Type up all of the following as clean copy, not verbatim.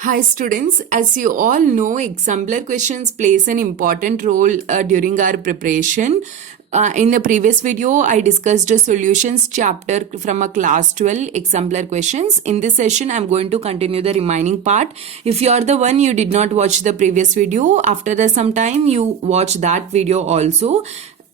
Hi students, as you all know, exemplar questions plays an important role during our preparation. In the previous video, I discussed a solutions chapter from a class 12 exemplar questions. In this session, I'm going to continue the remaining part. If you are the one you did not watch the previous video, after some time you watch that video also.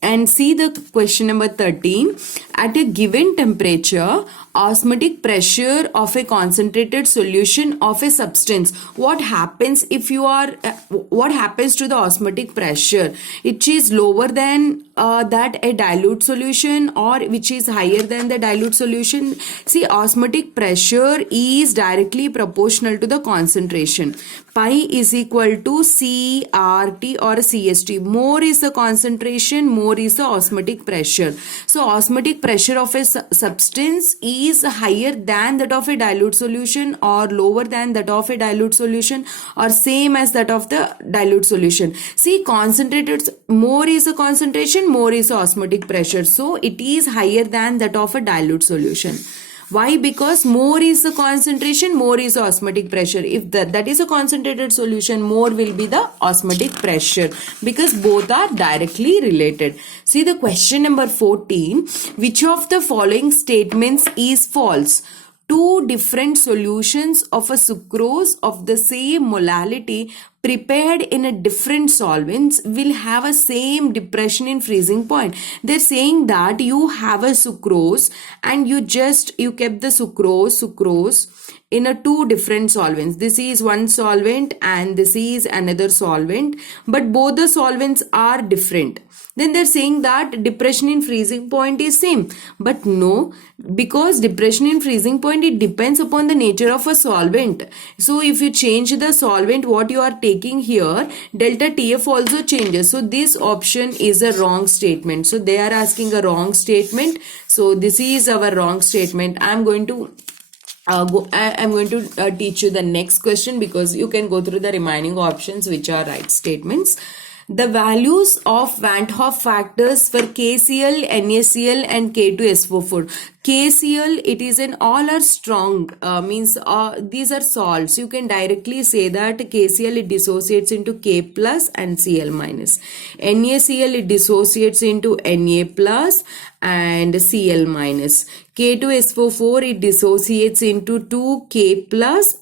And see the question number 13. At a given temperature, osmotic pressure of a concentrated solution of a substance. What happens if you are, what happens to the osmotic pressure? It is lower than that a dilute solution or which is higher than the dilute solution. See, osmotic pressure is directly proportional to the concentration. Pi is equal to CRT or CST. More is the concentration, more is the osmotic pressure. So osmotic pressure of a substance is higher than that of a dilute solution or lower than that of a dilute solution or same as that of the dilute solution. See, concentrated, more is the concentration, more is the osmotic pressure. So it is higher than that of a dilute solution. Why? Because more is the concentration, more is the osmotic pressure. If that is a concentrated solution, more will be the osmotic pressure because both are directly related. See the question number 14. Which of the following statements is false? Two different solutions of a sucrose of the same molality prepared in a different solvents will have a same depression in freezing point. They're saying that you have a sucrose and you kept the sucrose in a two different solvents. This is one solvent and this is another solvent, but both the solvents are different. Then they're saying that depression in freezing point is same. But no, because depression in freezing point, it depends upon the nature of a solvent. So if you change the solvent, what you are taking here, delta TF also changes. So this option is a wrong statement. So they are asking a wrong statement. So this is our wrong statement. I'm going to teach you the next question because you can go through the remaining options which are right statements. The values of Van 't Hoff factors for KCl, NaCl and K2SO4. KCl, it is an all are strong, means these are salts. You can directly say that KCl it dissociates into K plus and Cl minus. NaCl it dissociates into Na plus and Cl minus. K2SO4 it dissociates into 2K plus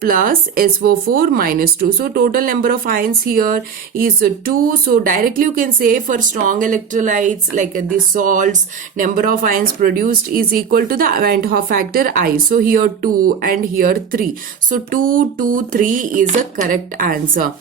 SO4 minus 2. So total number of ions here is 2. So directly you can say for strong electrolytes like the salts, number of ions produced is equal to the Van 't Hoff factor I. So here 2 and here 3. So 2, 2, 3 is the correct answer.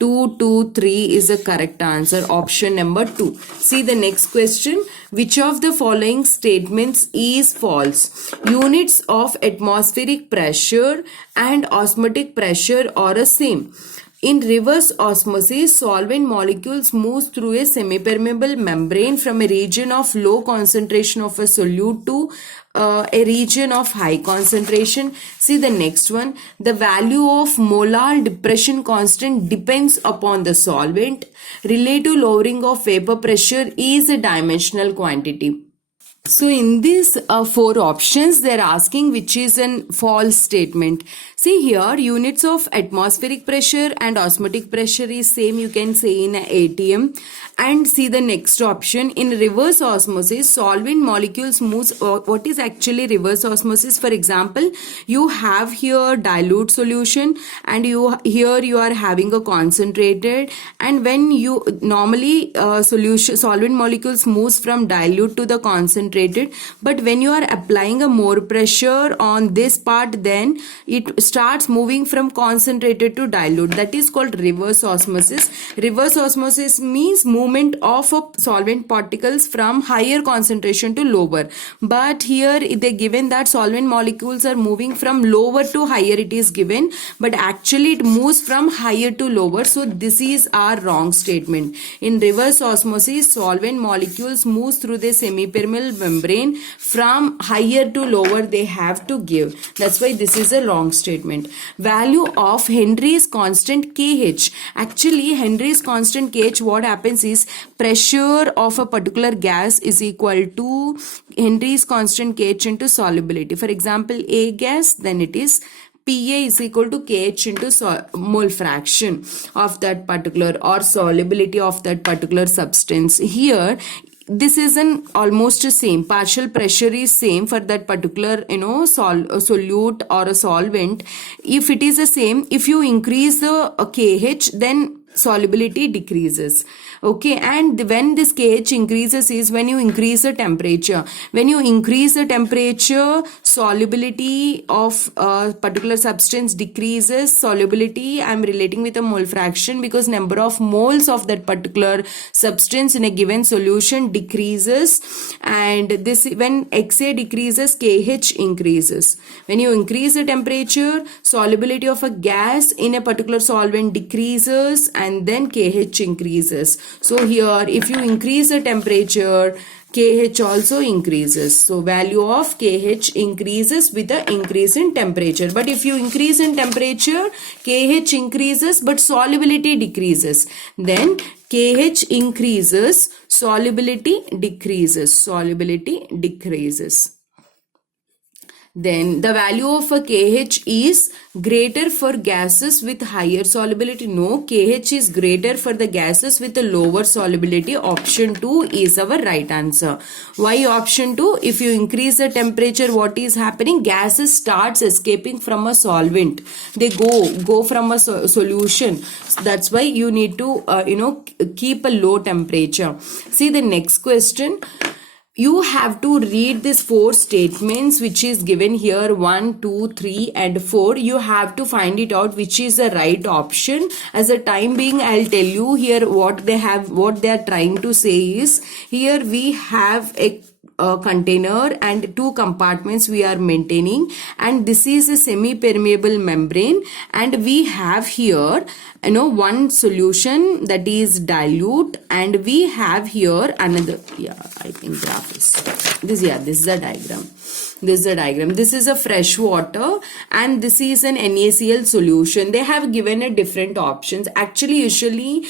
2, 2, 3 is the correct answer. Option number 2. See the next question. Which of the following statements is false? Units of atmospheric pressure and osmotic pressure are the same. In reverse osmosis, solvent molecules move through a semipermeable membrane from a region of low concentration of a solute to a region of high concentration. See the next one. The value of molar depression constant depends upon the solvent. Relative lowering of vapor pressure is a dimensional quantity. So in these four options, they're asking which is a false statement. See here, units of atmospheric pressure and osmotic pressure is same, you can say in ATM. And see the next option. In reverse osmosis, solvent molecules moves. What is actually reverse osmosis? For example, you have here dilute solution and here you are having a concentrated, and when you normally solvent molecules moves from dilute to the concentrated, but when you are applying a more pressure on this part, then it starts moving from concentrated to dilute. That is called reverse osmosis. Reverse osmosis means movement of solvent particles from higher concentration to lower. But here they given that solvent molecules are moving from lower to higher, it is given, but actually it moves from higher to lower. So this is our wrong statement. In reverse osmosis, solvent molecules moves through the semipermeable membrane from higher to lower they have to give. That's why this is a wrong statement. Value of Henry's constant KH. Actually Henry's constant KH, what happens is pressure of a particular gas is equal to Henry's constant KH into solubility. For example, A gas, then it is Pa is equal to Kh into mole fraction of that particular or solubility of that particular substance. Here this is an almost the same, partial pressure is same for that particular solute or a solvent. If it is the same, if you increase the Kh, then solubility decreases. Okay, and when this Kh increases is when you increase the temperature. When you increase the temperature, solubility of a particular substance decreases. Solubility, I am relating with a mole fraction because number of moles of that particular substance in a given solution decreases, and this when Xa decreases, Kh increases. When you increase the temperature, solubility of a gas in a particular solvent decreases, and then Kh increases. So here if you increase the temperature, Kh also increases. So value of Kh increases with the increase in temperature. But if you increase in temperature, Kh increases but solubility decreases. Then Kh increases, solubility decreases. Solubility decreases. Then the value of a Kh is greater for gases with higher solubility. No, Kh is greater for the gases with a lower solubility. Option 2 is our right answer. Why option 2? If you increase the temperature, what is happening? Gases starts escaping from a solvent. They go from a solution. So that's why you need to keep a low temperature. See the next question. You have to read these 4 statements which is given here, 1, 2, 3 and 4. You have to find it out which is the right option. As a time being, I'll tell you here what they are trying to say is, here we have a container and 2 compartments we are maintaining, and this is a semi-permeable membrane, and we have here one solution that is dilute, and we have here another, I think graph is this. This is a diagram. This is a fresh water and this is an NaCl solution. They have given a different options. Actually, usually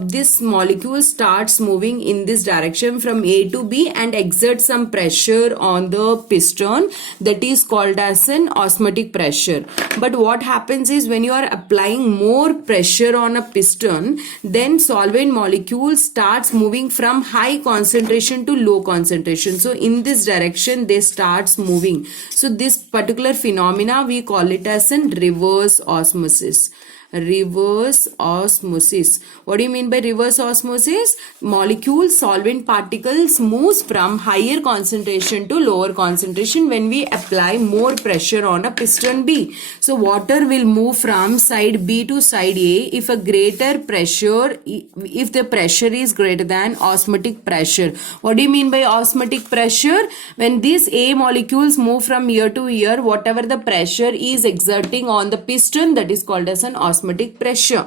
this molecule starts moving in this direction from A to B and exerts some pressure on the piston, that is called as an osmotic pressure. But what happens is, when you are applying more pressure on a piston, then solvent molecule starts moving from high concentration to low concentration. So in this direction they starts moving. So this particular phenomena we call it as an reverse osmosis. Reverse osmosis. What do you mean by reverse osmosis? Molecule solvent particles moves from higher concentration to lower concentration when we apply more pressure on a piston B. So water will move from side B to side A if a greater pressure, if the pressure is greater than osmotic pressure. What do you mean by osmotic pressure? When these A molecules move from here to here, whatever the pressure is exerting on the piston, that is called as an osmotic pressure.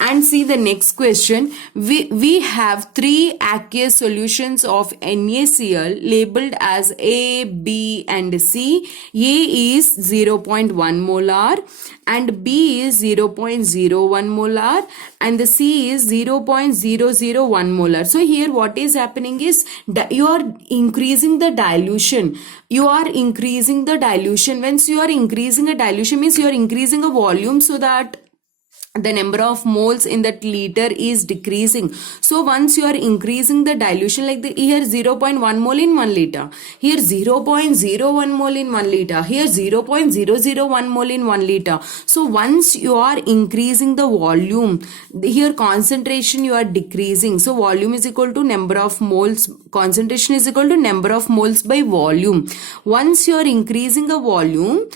And see the next question. We have 3 aqueous solutions of NaCl labeled as A, B and C. A is 0.1 molar and B is 0.01 molar and the C is 0.001 molar. So here what is happening is you are increasing the dilution. You are increasing the dilution. Once you are increasing a dilution means you are increasing a volume, so that the number of moles in that liter is decreasing. So once you are increasing the dilution, like here 0.1 mole in 1 liter, here 0.01 mole in 1 liter, here 0.001 mole in 1 liter. So once you are increasing the volume, here concentration you are decreasing. So volume is equal to number of moles, concentration is equal to number of moles by volume. Once you are increasing a volume,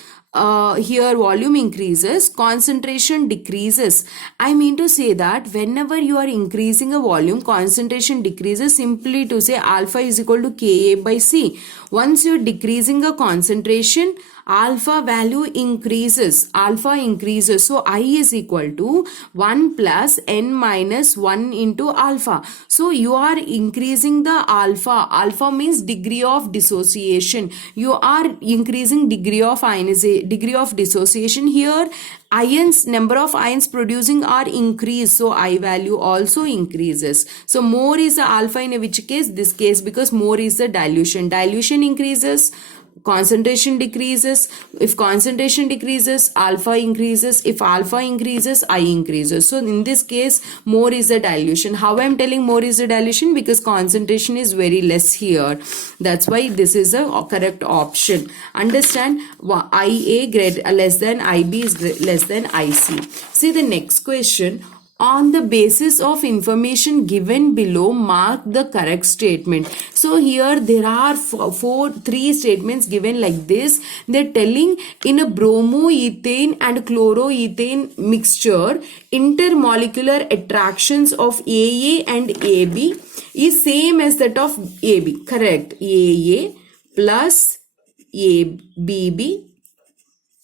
here volume increases, concentration decreases. I mean to say that whenever you are increasing a volume, concentration decreases. Simply to say alpha is equal to Ka by C. Once you are decreasing a concentration, alpha value increases. Alpha increases. So I is equal to 1 plus n minus 1 into alpha. So you are increasing the alpha. Alpha means degree of dissociation. You are increasing degree of ionization, degree of dissociation. Here ions, number of ions producing are increased, so I value also increases. So more is the alpha in which case? This case, because more is the dilution. Dilution increases, concentration decreases. If concentration decreases, alpha increases. If alpha increases, I increases. So in this case, more is the dilution. How I am telling more is the dilution? Because concentration is very less here. That's why this is a correct option. Understand? IA greater less than IB is less than IC. See the next question. On the basis of information given below, mark the correct statement. So here there are three statements given like this. They're telling in a bromoethane and chloroethane mixture, intermolecular attractions of AA and AB is same as that of AB. Correct. AA plus ABB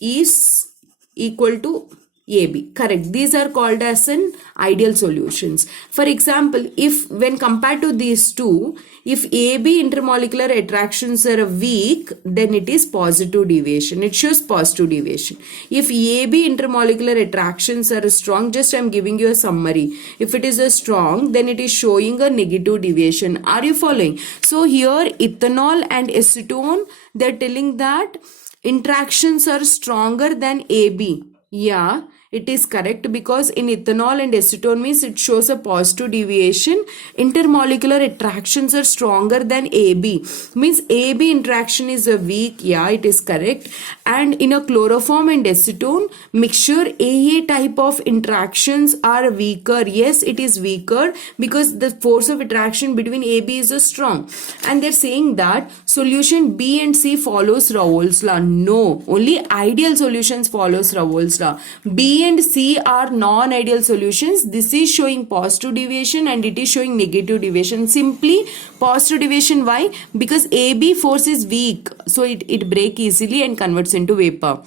is equal to AB. Correct. These are called as an ideal solutions. For example, if when compared to these two, if AB intermolecular attractions are weak, then it is positive deviation. It shows positive deviation. If AB intermolecular attractions are strong, just I am giving you a summary. If it is a strong, then it is showing a negative deviation. Are you following? So here ethanol and acetone, they are telling that interactions are stronger than AB. Yeah, it is correct because in ethanol and acetone means it shows a positive deviation. Intermolecular attractions are stronger than AB. Means AB interaction is a weak. Yeah, it is correct. And in a chloroform and acetone mixture, AA type of interactions are weaker. Yes, it is weaker because the force of attraction between AB is strong. And they're saying that solution B and C follows Raoult's law. No, only ideal solutions follows Raoult's law. B and C are non-ideal solutions. This is showing positive deviation and it is showing negative deviation. Simply positive deviation. Why? Because AB force is weak. So it breaks easily and converts into vapor.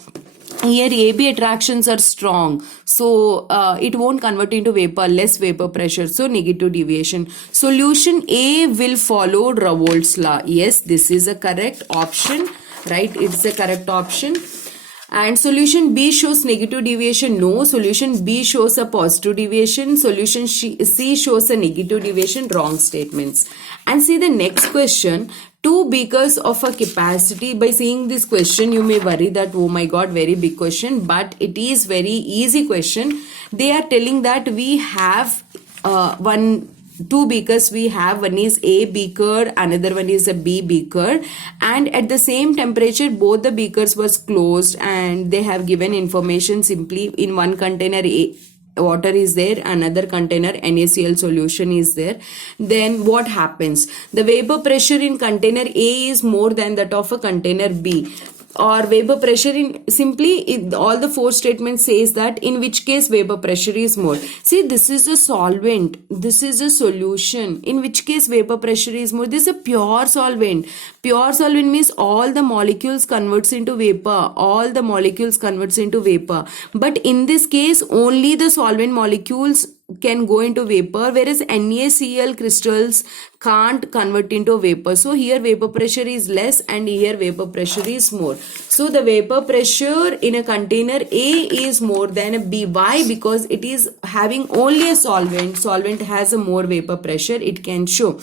Here AB attractions are strong. So it won't convert into vapor, less vapor pressure. So negative deviation. Solution A will follow Raoult's law. Yes, this is a correct option. Right? It's a correct option. And solution B shows negative deviation. No, solution B shows a positive deviation. Solution C shows a negative deviation. Wrong statements. And see the next question. 2 beakers of a capacity. By seeing this question, you may worry that, oh my god, very big question. But it is very easy question. They are telling that we have two beakers we have. One is A beaker, another one is a B beaker, and at the same temperature both the beakers was closed, and they have given information simply in one container water is there, another container NaCl solution is there. Then what happens? The vapor pressure in container A is more than that of a container B. Or vapor pressure in simply all the 4 statements says that in which case vapor pressure is more. See, this is a solvent, this is a solution, in which case vapor pressure is more. This is a pure solvent. Pure solvent means all the molecules converts into vapor, all the molecules converts into vapor. But in this case only the solvent molecules can go into vapor, whereas NaCl crystals can't convert into vapor. So here vapor pressure is less and here vapor pressure is more. So the vapor pressure in a container A is more than a B. Why? Because it is having only a solvent. Solvent has a more vapor pressure, it can show.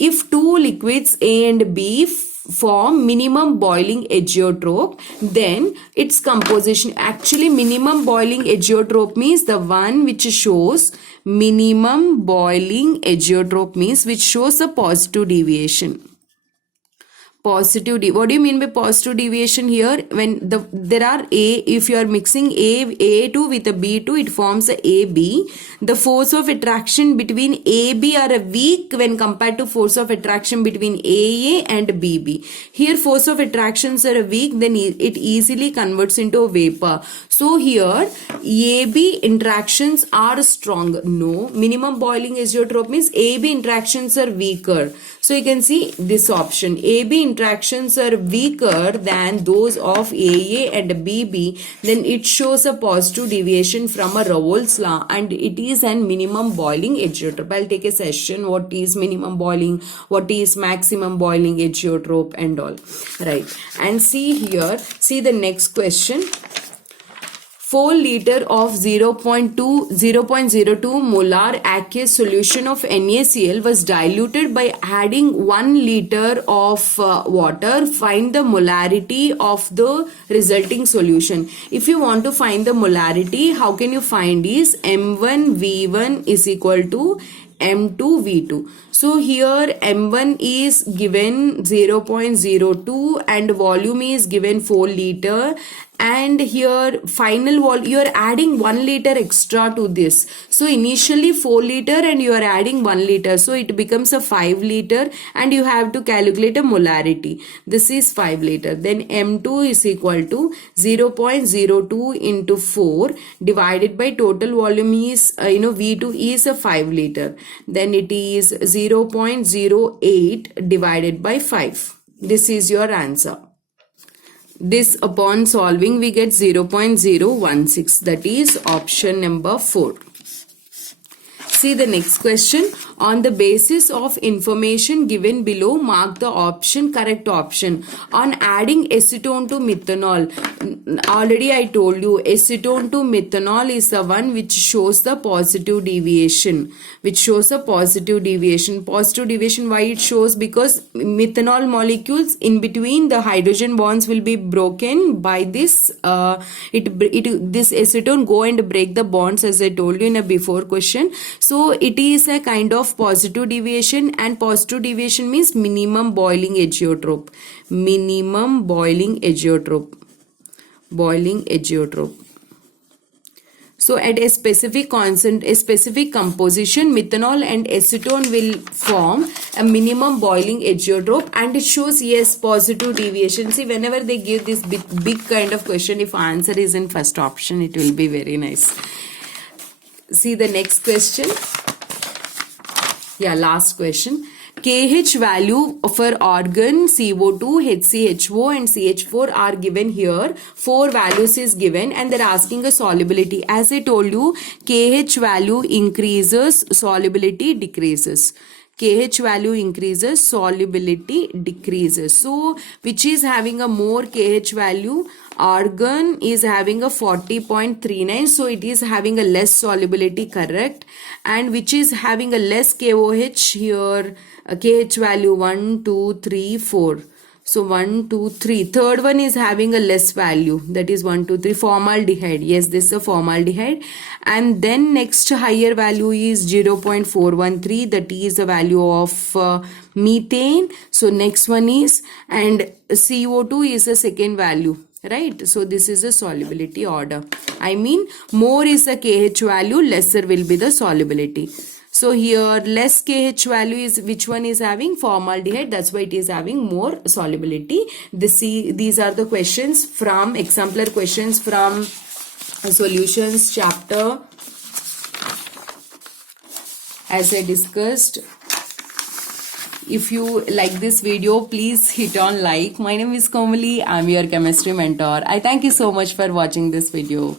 If 2 liquids A and B form minimum boiling azeotrope, then its composition, actually minimum boiling azeotrope means the one which shows minimum boiling azeotrope means which shows a positive deviation. What do you mean by positive deviation here? When there are A, if you are mixing A2 with a B2, it forms a AB. The force of attraction between AB are weak when compared to force of attraction between AA and BB. Here force of attractions are weak, then it easily converts into a vapor. So here AB interactions are strong. No, minimum boiling azeotrope means AB interactions are weaker. So you can see this option. AB interactions are weaker than those of AA and BB. Then it shows a positive deviation from a Raoult's law and it is an minimum boiling azeotrope. I'll take a session. What is minimum boiling? What is maximum boiling azeotrope and all. Right. And see here. See the next question. 4 liter of 0.02 molar aqueous solution of NaCl was diluted by adding 1 liter of water. Find the molarity of the resulting solution. If you want to find the molarity, how can you find is M1V1 is equal to M2V2. So here M1 is given 0.02 and volume is given 4 liter, and here final volume, you are adding 1 liter extra to this. So initially 4 liter and you are adding 1 liter, so it becomes a 5 liter, and you have to calculate a molarity. This is 5 liter. Then M2 is equal to 0.02 into 4 divided by total volume is V2 is a 5 liter. Then it is 0.08 divided by 5. This is your answer. This upon solving we get 0.016, that is option number 4. See the next question. On the basis of information given below, mark the option correct option. On adding acetone to methanol, already I told you acetone to methanol is the one which shows the positive deviation. Positive deviation, why it shows? Because methanol molecules in between the hydrogen bonds will be broken by this this acetone go and break the bonds, as I told you in a before question. So it is a kind of positive deviation, and positive deviation means minimum boiling azeotrope. So at a specific composition, methanol and acetone will form a minimum boiling azeotrope, and it shows yes positive deviation. See, whenever they give this big kind of question, if answer is in first option, it will be very nice. See the next question. Yeah, last question. KH value for argon CO2, HCHO and CH4 are given here. 4 values is given and they're asking a solubility. As I told you, KH value increases, solubility decreases. KH value increases, solubility decreases. So, which is having a more KH value? Argon is having a 40.39, so it is having a less solubility, correct? And which is having a less KOH here, KH value 1, 2, 3, 4. So 1, 2, 3. Third one is having a less value, that is 1, 2, 3. Formaldehyde. Yes, this is a formaldehyde. And then next higher value is 0.413. That is the value of methane. So next one is, and CO2 is the second value. Right, so this is a solubility order. I mean, more is the KH value, lesser will be the solubility. So here less KH value is, which one is having? Formaldehyde. That's why it is having more solubility. These are the questions from exemplar questions from solutions chapter. As I discussed, if you like this video, please hit on like. My name is Komali. I'm your chemistry mentor. I thank you so much for watching this video.